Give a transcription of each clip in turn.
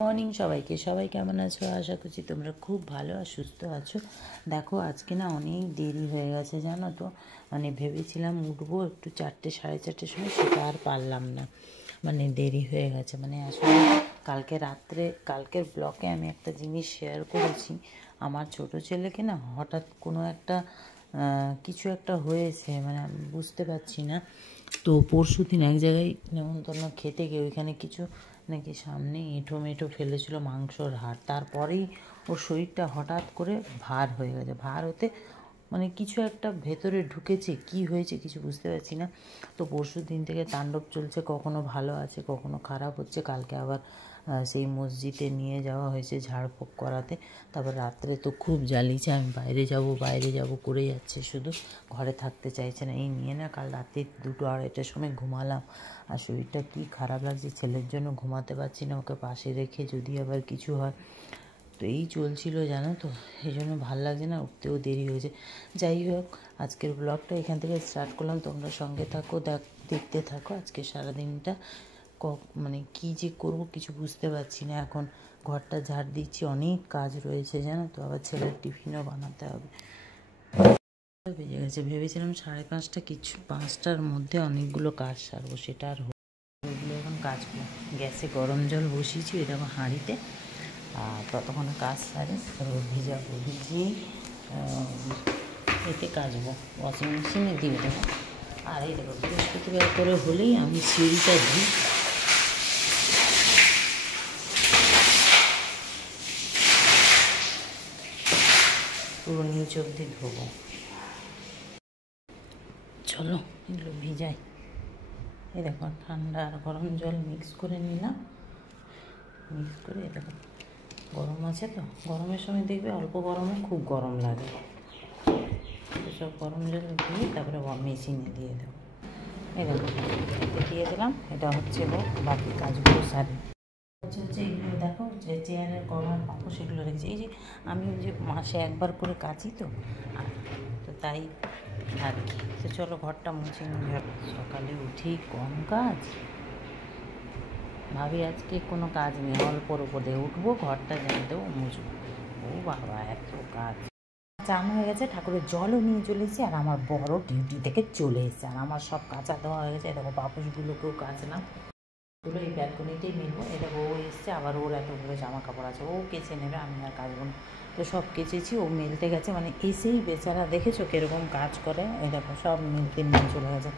Morning সবাইকে, সবাই কেমন আছো? আশা করছি তোমরা খুব ভালো আর সুস্থ আছো। দেখো আজকে না অনেক দেরি হয়ে গেছে জানো তো। মানে ভেবেছিলাম উঠবো একটু 4টে সাড়ে 4টের সময়, সেটা আর পারলাম না। মানে দেরি হয়ে গেছে। মানে আসলে কালকে রাত্রে কালকের ব্লগে আমি একটা জিনিস শেয়ার করেছি। আমার ছোট ছেলেকে না হঠাৎ কোনো একটা কিছু একটা হয়েছে, মানে আমি বুঝতে পারছি না। তো পরশু দিন এক জায়গায় নেমন্তন্ন খেতে গিয়ে ওইখানে কিছু নাকি সামনে এঁঠো মেঠো ফেলেছিল মাংসর হাড়। তারপরেই ওর শরীরটা হঠাৎ করে ভার হয়ে গেছে। ভার হতে মানে কিছু একটা ভেতরে ঢুকেছে, কি হয়েছে কিছু বুঝতে পারছি না। তো পরশু দিন থেকে তাণ্ডব চলছে, কখনো ভালো আছে কখনো খারাপ হচ্ছে। কালকে আবার সেই মসজিদে নিয়ে যাওয়া হয়েছে ঝাড়ফুঁক করাতে। তারপর রাত্রে তো খুব জ্বালিয়েছে, আমি বাইরে যাব করে যাচ্ছে, শুধু ঘরে থাকতে চাইছে না। এই নিয়ে না কাল রাতে 2টো 2:30টার সময় ঘুমালাম। আর শরীরটা কী খারাপ লাগছে, ছেলের জন্য ঘুমাতে পারছি না, ওকে পাশে রেখে যদি আবার কিছু হয়। তো এই চলছিল জানো তো, এই জন্য ভালো লাগছে না, উঠতেও দেরি হয়েছে। যাই হোক, আজকের ব্লগটা এখান থেকে স্টার্ট করলাম, তোমরা সঙ্গে থাকো, দেখতে থাকো। আজকে সারাদিনটা মানে কী যে করবো কিছু বুঝতে পারছি না। এখন ঘরটা ঝাড় দিচ্ছি, অনেক কাজ রয়েছে জানো তো, আবার ছেলের টিফিনও বানাতে হবে। বেজে গেছে, ভেবেছিলাম 5:30, কিছু 5টার মধ্যে অনেকগুলো কাজ সারবো, সেটা আর ওগুলো এখন কাজ করবো। গ্যাসে গরম জল বসিয়েছি এরকম হাঁড়িতে, আর ততক্ষণে কাজ সারে ভিজাবো, ভিজিয়েই এতে কাচবো, ওয়াশিং মেশিনে দিয়ে দেবো। আর এই দেখো বৃহস্পতিবার করে হলেই আমি সিঁড়িটা দিই। পুরো নিচ অবধি ধোবো। চলো এগুলো ভিজাই। এই দেখো ঠান্ডা আর গরম জল মিক্স করে নিলাম, মিক্স করে দেখো গরম আছে তো, গরমের সময় দেখবে অল্প গরমে খুব গরম লাগে। সব গরম জল দিয়ে তারপরে মেশিনে দিয়ে দেবো। এই দেখো এতে দিয়ে দিলাম, এটা হচ্ছে হোক, বাকি কাজগুলো সারি। হচ্ছে এগুলো দেখো, যে চেয়ারের কভার পাবো সেগুলো রেখেছি। এই যে আমি ওই যে মাসে একবার করে কাচি তো, তো তাই আর কি। তো চলো ঘরটা মুছে নিয়ে যাবে। সকালে উঠেই কম কাজ, ভাবি আজকে কোনো কাজ নেই, অল্পর উপরে উঠবো, ঘরটা ঝাড় দেবো, মুছবো। ও বাবা এত কাজ। চান হয়ে গেছে, ঠাকুরের জলও নিয়ে চলে এসেছি, আর আমার বড় ডিউটি থেকে চলে এসেছে, আর আমার সব কাঁচা দেওয়া হয়ে গেছে। দেখো পাপোশগুলোকেও কাচলাম, ওগুলো এই ব্যালকনিতেই মেলবো। এটা ও এসছে, আবার ওর এতগুলো জামা কাপড় আছে, ও কেচে নেবে, আমি আর কাচবো না। তো সব কেচেছি, ও মেলতে গেছে। মানে এসেই বেচারা দেখেছো কীরকম কাজ করে, ওই দেখো সব মেলতে নিয়ে চলে গেছে।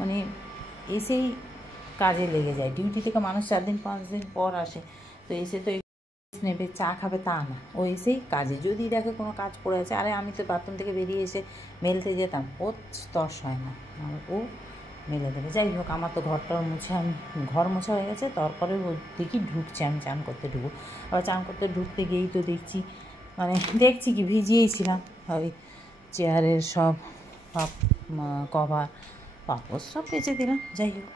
মানে এসেই কাজে লেগে যায়। ডিউটি থেকে মানুষ 4 দিন 5 দিন পর আসে, তো এসে তো নেবে চা খাবে তা না, ও এসেই কাজে। যদি দেখে কোনো কাজ পড়ে আছে, আরে আমি তো বাথরুম থেকে বেরিয়ে এসে মেলতে যেতাম, ও তস হয় না, ও মেলে দেবে। যাই হোক, আমার তো ঘরটার মুছে, আমি ঘর মোছা হয়ে গেছে। তারপরে ও দেখি ঢুকছে, আমি চান করতে ঢুকবো। আবার চান করতে ঢুকতে গিয়েই তো দেখছি কি ভিজিয়েছিলাম ওই চেয়ারের সব কভার পাপড় সব কেচে দিলাম। যাই হোক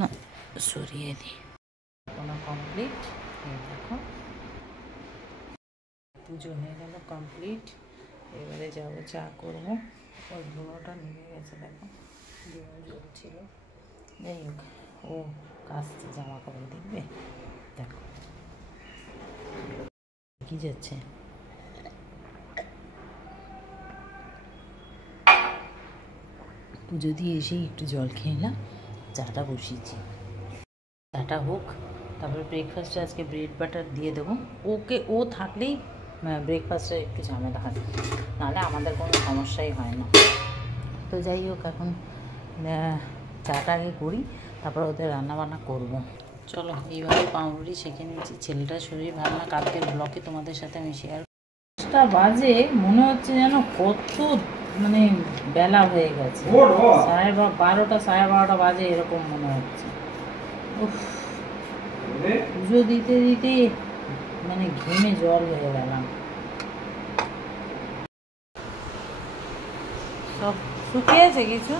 না, সরিয়ে দিই। কোনো কমপ্লিট, এই দেখো পুজো হয়ে গেল কমপ্লিট। এবারে যাবো চা করবো। ওই ধুলোটা নেমে গেছে, দেখো ধুলো জ্বলছিল। যাই হোক, ও কাচছে জামা কাপড়, দেখবে দেখো কি যাচ্ছে। পুজো দিয়ে এসেই একটু জল খেয়ে এলাম, চাটা বসিয়েছি। চাটা হোক, তারপরে ব্রেকফাস্টে আজকে ব্রেড বাটার দিয়ে দেবো। ও থাকলেই ব্রেকফাস্টে একটু ঝামেলা হয়, নাহলে আমাদের কোনো সমস্যাই হয় না। তো যাই হোক, এখন চাটা আগে করি, তারপর ওদের রান্নাবান্না করবো। চলো এইভাবে পাউরুটি শেখে নিয়েছি। ছেলেটার শরীর ভালো না, কালকের ব্লকে তোমাদের সাথে আমি শেয়ার। 10টা বাজে, মনে হচ্ছে যেন কত মানে বেলা হয়ে গেছে, 12টা 12:30 বাজে এরকম মনে হচ্ছে। পুজো দিতে দিতে মানে ঘেমে জল হয়ে গেলাম। সব শুকিয়েছে কিছু,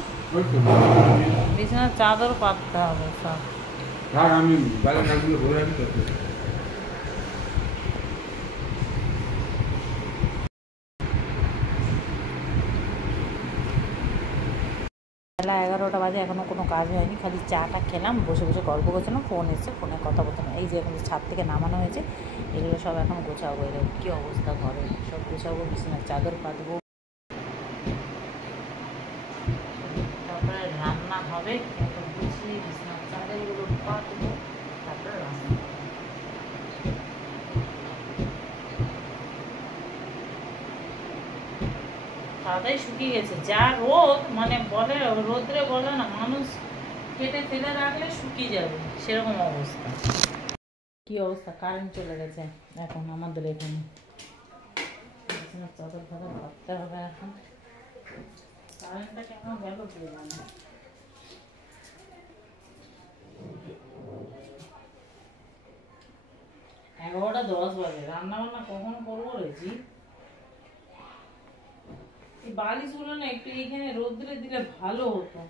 বিছানার চাদর পাততে হবে সব। আমি বেলা 11টা বাজে, এখনও কোনো কাজ হয়নি, খালি চাটা খেলাম, বসে বসে গল্প করছিলাম, ফোন এসছে, ফোনে কথা বলতে না। এই যে এখন ছাদ থেকে নামানো হয়েছে, এগুলো সব এখন গোছাবো। এর কী অবস্থা ঘরে, সব গোছাবো, বিছানার চাদর পাতবো, তারপরে রান্না হবে, গুছিয়ে বিছানার চাদরগুলো পাতবো, তারপরে রান্না। তাড়াতাড়ি শুকিয়ে গেছে, যা রোদ, মানে বলে রোদ্রে বলে না মানুষ কেটে ফেলে রাখলে শুকিয়ে যাবে, সেরকম অবস্থা। কি অবস্থা, কারেন্ট চলে গেছে এখন আমাদের এখানে, চাদর ফাদর ভাবতে হবে এখন। কারেন্টটা কেমন গেল কে জানে। 11:10 বাজে, রান্না বান্না কখন করবো রেজি? এই বালিশগুলো না একটু এইখানে রোদ্রে দিলে ভালো হতো।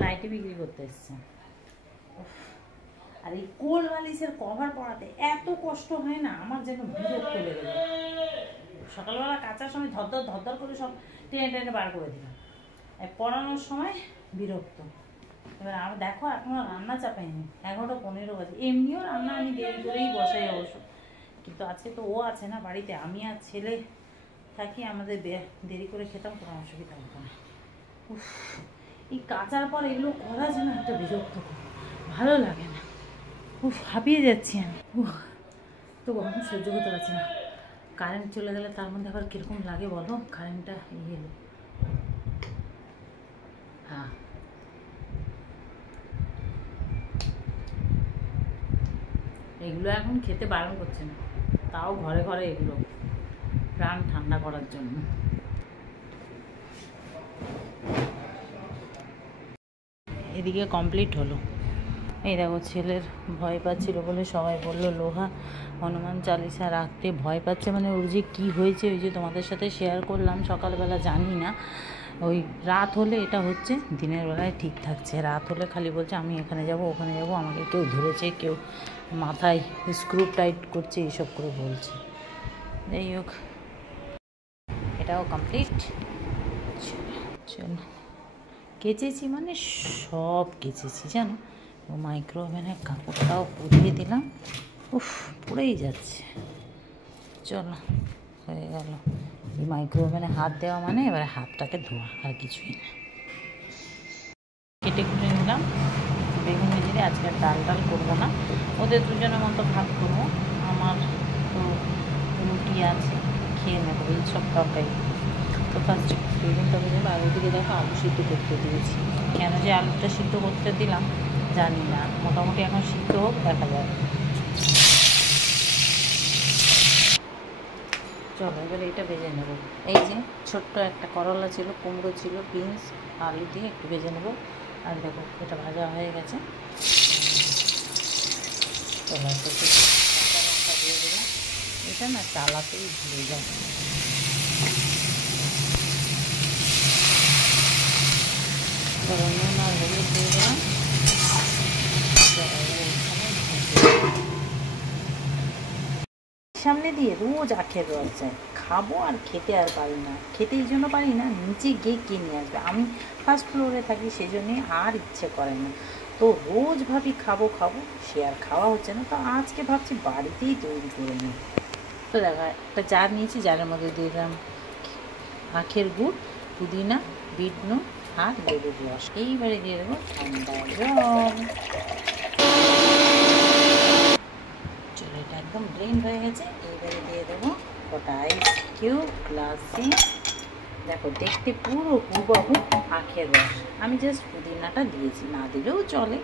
নাইটি বিক্রি করতে এসছে। আর এই কোল বালিশের কভার পরাতে এত কষ্ট হয় না, আমার যেন বিরক্ত লেগে যায়। সকালবেলা কাচার সময় ধরধর ধরধর করে সব টেনে টেনে বার করে দিলাম, পরানোর সময় বিরক্ত। এবার আমি দেখো এখনো রান্না চাপাইনি, 11:15 বাজে। এমনিও রান্না আমি দেরি করেই বসাই অবশ্য, কিন্তু আজকে তো ও আছে না বাড়িতে, আমি আর ছেলে থাকি, আমাদের দেরি করে খেতাম, কোনো অসুবিধা হতো না। এই কাচার পর এগুলো করা যেন একটা বিরক্ত, ভালো লাগে না। হাঁপিয়ে যাচ্ছি আমি, তো গরম সহ্য করতে পারছি না। কারেন্ট চলে গেলে তার মধ্যে আবার কীরকম লাগে বলো, কারেন্টটা এলো। হ্যাঁ, এগুলো এখন খেতে বারণ করছে না, তাও ঘরে ঘরে এগুলো প্রাণ ঠান্ডা করার জন্য। এদিকে কমপ্লিট হলো। এই দেখো, ছেলের ভয় পাচ্ছিল বলে সবাই বললো লোহা হনুমান চালিসা রাখতে ভয় পাচ্ছে, মানে ওর যে কী হয়েছে ওই যে তোমাদের সাথে শেয়ার করলাম সকালবেলা, জানি না। ওই রাত হলে এটা হচ্ছে, দিনের বেলায় ঠিক থাকছে, রাত হলে খালি বলছে আমি এখানে যাব ওখানে যাব, আমাকে কেউ ধরেছে, কেউ মাথায় স্ক্রু টাইট করছে, এইসব করে বলছে। যাই হোক, এটাও কমপ্লিট। চলো, কেচেছি মানে সব কেচেছি জানো। ও মাইক্রো ওভেনের কাপড়টাও পুড়িয়ে দিলাম, উফ পুড়েই যাচ্ছে। চলো, হয়ে গেল। এই মাইক্রো ওভেনে হাত দেওয়া মানে এবারে হাতটাকে ধোয়া, আর কিছুই না। কেটে কুটে নিলাম বেগুন ভেজে, আজকে ডাল ডাল করবো না, ওদের দুজনের মতো ভাত করবো, আমার তো রুটি আছে, খেয়ে নেবো এই সব তরকারি। তো ফার্স্ট বেগুনটা ভেজে, আর ওদিকে দেখো আলু সিদ্ধ করতে দিয়েছি। কেন যে আলুটা সিদ্ধ করতে দিলাম জানি না, মোটামুটি এখন সিদ্ধ হোক, দেখা যাবে। চলো এবারে এটা ভেজে নেব। এই যে ছোট্ট একটা করলা ছিল, কুমড়ো ছিল, বিনস আলু দিয়ে একটু ভেজে নেব। আর দেখো এটা ভাজা হয়ে গেছে। চলো একটা কাঁচা লঙ্কা দিয়ে দিলাম, এটা না চালাতেই ভুলে যায়। নুন আর হলুদ দিয়ে দিলাম। সামনে দিয়ে রোজ আখের রস যায়, খাবো আর খেতে আর পারি না, খেতে এই জন্য পারি না, নিচে গিয়ে কে নিয়ে আসবে, আমি ফার্স্ট ফ্লোরে থাকি, সেই জন্যে আর ইচ্ছে করে না। তো রোজ ভাবি খাবো খাবো, সে আর খাওয়া হচ্ছে না। তো আজকে ভাবছি বাড়িতেই তৈরি করে নিই। তো দেখা একটা জার নিয়েছি, জারের মধ্যে দিয়ে দিলাম আখের গুড়, পুদিনা, বিট নুন আর লেবুর রস। এইবারে দিয়ে দেবো ঠান্ডা জল। চলো, এটা একদম ব্লেন্ড হয়ে গেছে। এইবারে দিয়ে দেবো কটা আইস কিউব গ্লাসে। দেখো দেখতে পুরো হুবহু আখের রস, আমি জাস্ট পুদিনাটা দিয়েছি, না দিলেও চলে।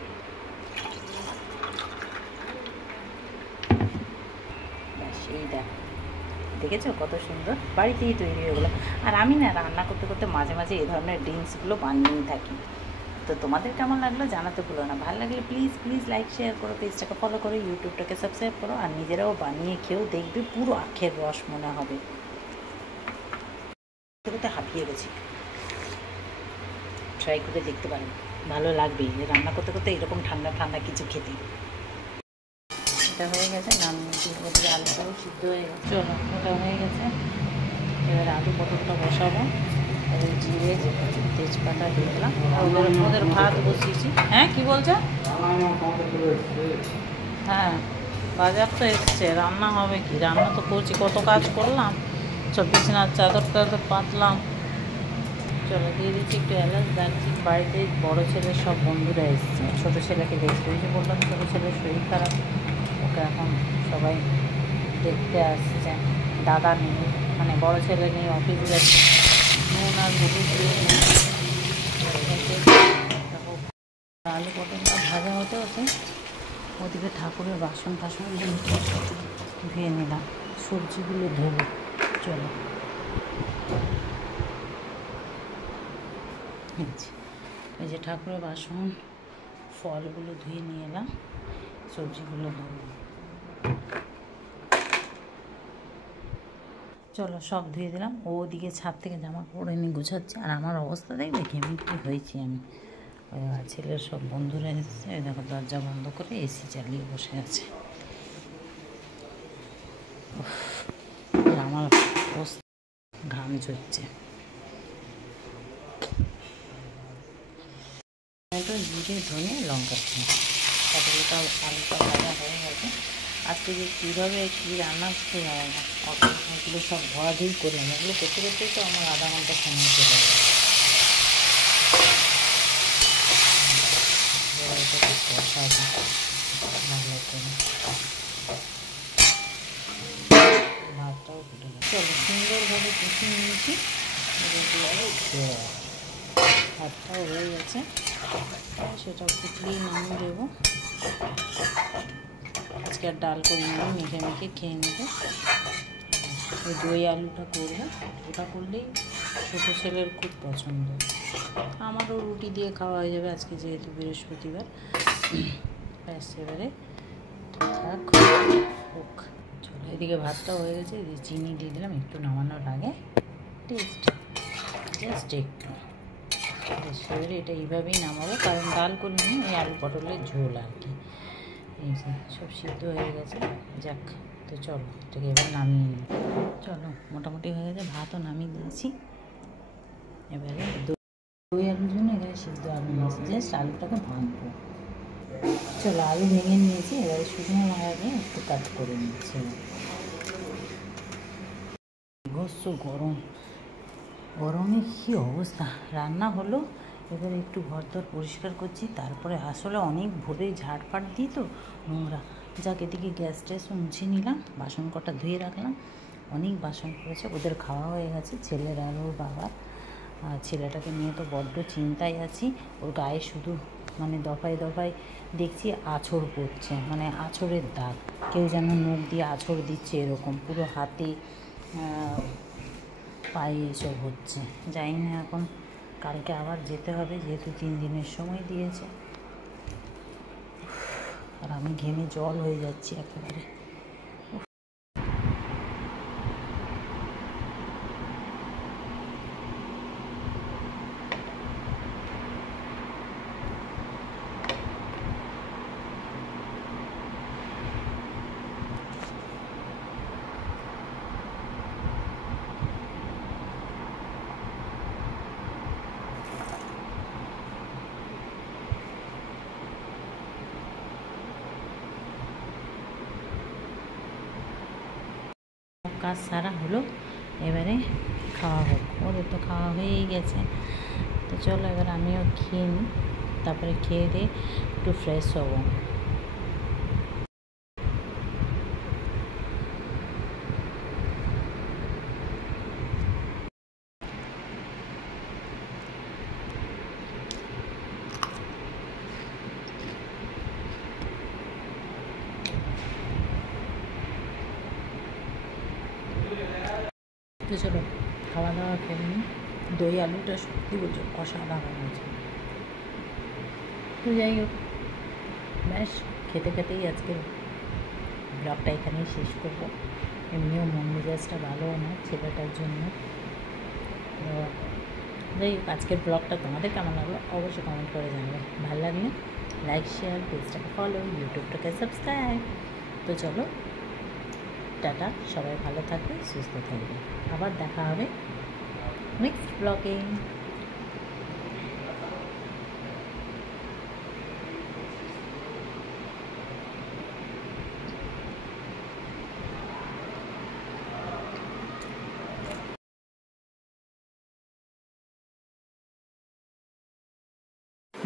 এই দেখো, দেখেছো কত সুন্দর, বাড়িতেই তৈরি হয়ে গেলো। আর আমি না রান্না করতে করতে মাঝে মাঝে এই ধরনের ড্রিঙ্কসগুলো বানিয়েই থাকি। তো তোমাদের কেমন লাগলো জানাতে ভুলো না। ভালো লাগলে প্লিজ প্লিজ লাইক শেয়ার করো, পেজটাকে ফলো করো, ইউটিউবটাকে সাবস্ক্রাইব করো, আর নিজেরাও বানিয়ে খেয়েও দেখবে পুরো আখের রস মনে হবে। করতে হাঁপিয়ে গেছি, ট্রাই করে দেখতে পারেন, ভালো লাগবে রান্না করতে করতে এরকম ঠান্ডা ঠান্ডা কিছু খেতে। এটা হয়ে গেছে, নামিয়ে ওদিকে আলুটাও সিদ্ধ হয়ে গেছে। চলো, ওটা হয়ে গেছে। এবার আলু পটলটা বসাবো। এবার জিরে তেজপাতা দিয়ে দিলাম। ওদের ভাত বসিয়েছি। হ্যাঁ, কী বলছো? হ্যাঁ, বাজার তো এসছে, রান্না হবে কি? রান্না তো করছি, কত কাজ করলাম, সব বিছানার চাদর টাদর পাতলাম। চলো, দিয়ে দিচ্ছি একটু এলাচ, দারচিনি। বাড়িতে বড়ো ছেলের সব বন্ধুরা এসছে, ছোটো ছেলেকে দেখতে। ওই যে বললাম ছোটো ছেলের শরীর খারাপ, ওকে এখন সবাই দেখতে আসছে। দাদা নেই, মানে বড়ো ছেলে নেই, অফিস গেছে। নুন আর হলুদ দিয়ে আলু পটলটা ভাজা হতে হতে ওদিকে ঠাকুরের বাসন টাসনগুলো ধুয়ে নিলাম, সবজিগুলো ধোবো। চলো, এই যে ঠাকুরের বাসন, ফলগুলো ধুয়ে নিয়ে এলাম, সবজিগুলো ধোবো। চলো, সব ধুয়ে দিলাম। ও ওদিকে ছাদ থেকে জামা কাপড় এনে গুছাচ্ছে, আর আমার অবস্থা দেখবে কেমন কী হয়েছি আমি। ছেলের সব বন্ধুরা এসেছে, দেখো দরজা বন্ধ করে এসি চালিয়ে বসে আছে। আমার অবস্থা, ঘাম ঝরছে। টমেটো, জিরে, ধনে, লঙ্কা, পটলটা আলুটা ভাজা হয়ে গেছে। আজকে যে কীভাবে কী রান্না করতে যায় না, অতগুলো সব ধোয়াধুয়ি করলাম। ওগুলো করতে করতেই তো আমার আধা ঘন্টা সময় চলে গেল। বসাবো ভালো করে, ভাতটাও ফুটে গেছে। চলো, সুন্দরভাবে কষিয়ে নিয়েছি। ভাতটাও হয়ে গেছে, সেটা ফুটলেই নামিয়ে দেবো। আজকে আর ডাল করে নেবো, মেখে মেখে খেয়ে নেবো। ওই দই আলুটা করবো, ওটা করলেই ছোটো ছেলের খুব পছন্দ। আমারও রুটি দিয়ে খাওয়া হয়ে যাবে আজকে, যেহেতু বৃহস্পতিবার। ব্যাস, এবারে থাক, হোক। চলো, এদিকে ভাতটা হয়ে গেছে, চিনি দিয়ে দিলাম একটু নামানোর আগে, টেস্ট জাস্ট একটু। এবারে এটা এইভাবেই নামাবো, কারণ ডাল করিনি, ওই আলু পটলের ঝোল আর কি। এই যে সব সিদ্ধ হয়ে গেছে, যাক। তো চলো, এটাকে এবার নামিয়ে নিই। চলো, মোটামুটি হয়ে গেছে, ভাতও নামিয়ে দিয়েছি। এবারে দই আলুর জন্য এখানে সিদ্ধ আলু নিয়েছি, জাস্ট আলুটাকে ভাঙবো। চলো, আলু ভেঙে নিয়েছি, এবারে শুকনো লঙ্কা দিয়ে একটু কাট করে নিচ্ছি। বিভৎস গরম, গরমে কী অবস্থা। রান্না হলো, এবারে একটু ঘরদর পরিষ্কার করছি। তারপরে আসলে অনেক ভোরেই ঝাড়ফাট দিই তো, নোংরা। যাক, এদিকে গ্যাস ট্যাস মুছে নিলাম, বাসন কটা ধুয়ে রাখলাম। অনেক বাসন পড়েছে, ওদের খাওয়া হয়ে গেছে, ছেলের আর ওর বাবার। ছেলেটাকে নিয়ে তো বড্ড চিন্তায় আছি। ওর গায়ে শুধু মানে দফায় দফায় দেখছি আঁচড় পড়ছে, মানে আঁচড়ের দাগ। কেউ যেন নখ দিয়ে আঁচড় দিচ্ছে, এরকম পুরো হাতে পায়ে এসব হচ্ছে। যাই না, এখন কালকে আবার যেতে হবে, যেহেতু 3 দিনের সময় দিয়েছে। আর আমি ঘেমে জল হয়ে যাচ্ছি একেবারে। কাজ সারা হলো, এবারে খাওয়া হোক। ওদের তো খাওয়া হয়েই গেছে। তো চলো, এবার আমিও খেয়ে নিই, তারপরে খেয়ে দিয়ে একটু ফ্রেশ হবো। তো চলো, খাওয়া দাওয়া করে নিই। দই আলুটা সত্যি বলছো অসাধারণ হয়েছে। তো যাই হোক, ব্যাস, খেতে খেতেই আজকের ব্লগটা এখানেই শেষ করবো। এমনিও মন মেজাজটা ভালোও না ছেলেটার জন্য। যাই হোক, আজকের ব্লগটা তোমাদের কেমন লাগলো অবশ্যই কমেন্ট করে জানাবে। ভালো লাগলে লাইক, শেয়ার, পেজটাকে ফলো, ইউটিউবটাকে সাবস্ক্রাইব। তো চলো টাটা, সবাই ভালো থাকবে, সুস্থ থাকবে, আবার দেখা হবে নেক্সট ব্লগে।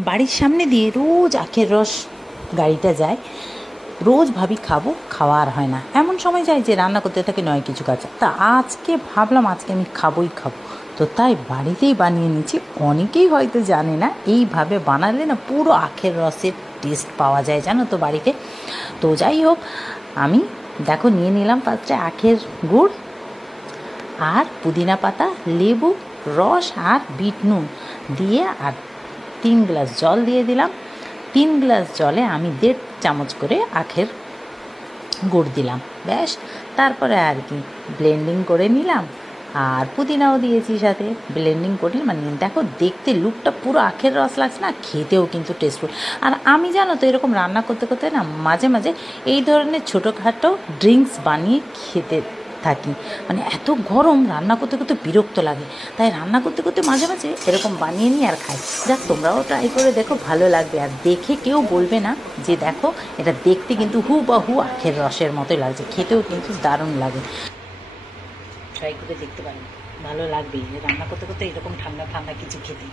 বাড়ির সামনে দিয়ে রোজ আখের রস গাড়িটা যায়, রোজ ভাবি খাবো, খাওয়া আর হয় না। এমন সময় যায় যে রান্না করতে থাকে নয় কিছু কাজ, তা আজকে ভাবলাম আজকে আমি খাবোই খাবো, তো তাই বাড়িতেই বানিয়ে নিচ্ছি। অনেকেই হয়তো জানে না, এইভাবে বানালে না পুরো আখের রসের টেস্ট পাওয়া যায় জানো তো বাড়িতে। তো যাই হোক, আমি দেখো নিয়ে নিলাম ফার্স্টে আখের গুড় আর পুদিনা পাতা, লেবু রস আর বিট নুন দিয়ে, আর 3 গ্লাস জল দিয়ে দিলাম। 3 গ্লাস জলে আমি 1.5 চামচ করে আখের গুড় দিলাম, ব্যাস। তারপরে আর কি ব্লেন্ডিং করে নিলাম, আর পুদিনাও দিয়েছি সাথে, ব্লেন্ডিং করে মানে দেখো দেখতে লুকটা পুরো আখের রস লাগছে না, খেতেও কিন্তু টেস্টফুল। আর আমি জানো তো এরকম রান্না করতে করতে না মাঝে মাঝে এই ধরনের ছোটোখাটো ড্রিঙ্কস বানিয়ে খেতে থাকি। মানে এত গরম রান্না করতে করতে বিরক্ত লাগে, তাই রান্না করতে করতে মাঝে মাঝে এরকম বানিয়ে নিই আর খাই। যাক, তোমরাও ট্রাই করে দেখো, ভালো লাগবে। আর দেখে কেউ বলবে না যে দেখো এটা দেখতে কিন্তু হুবহু আখের রসের মতোই লাগছে, খেতেও কিন্তু দারুণ লাগে। ট্রাই করে দেখতে পারেন, ভালো লাগবে রান্না করতে করতে এরকম ঠান্ডা ঠান্ডা কিছু খেতে।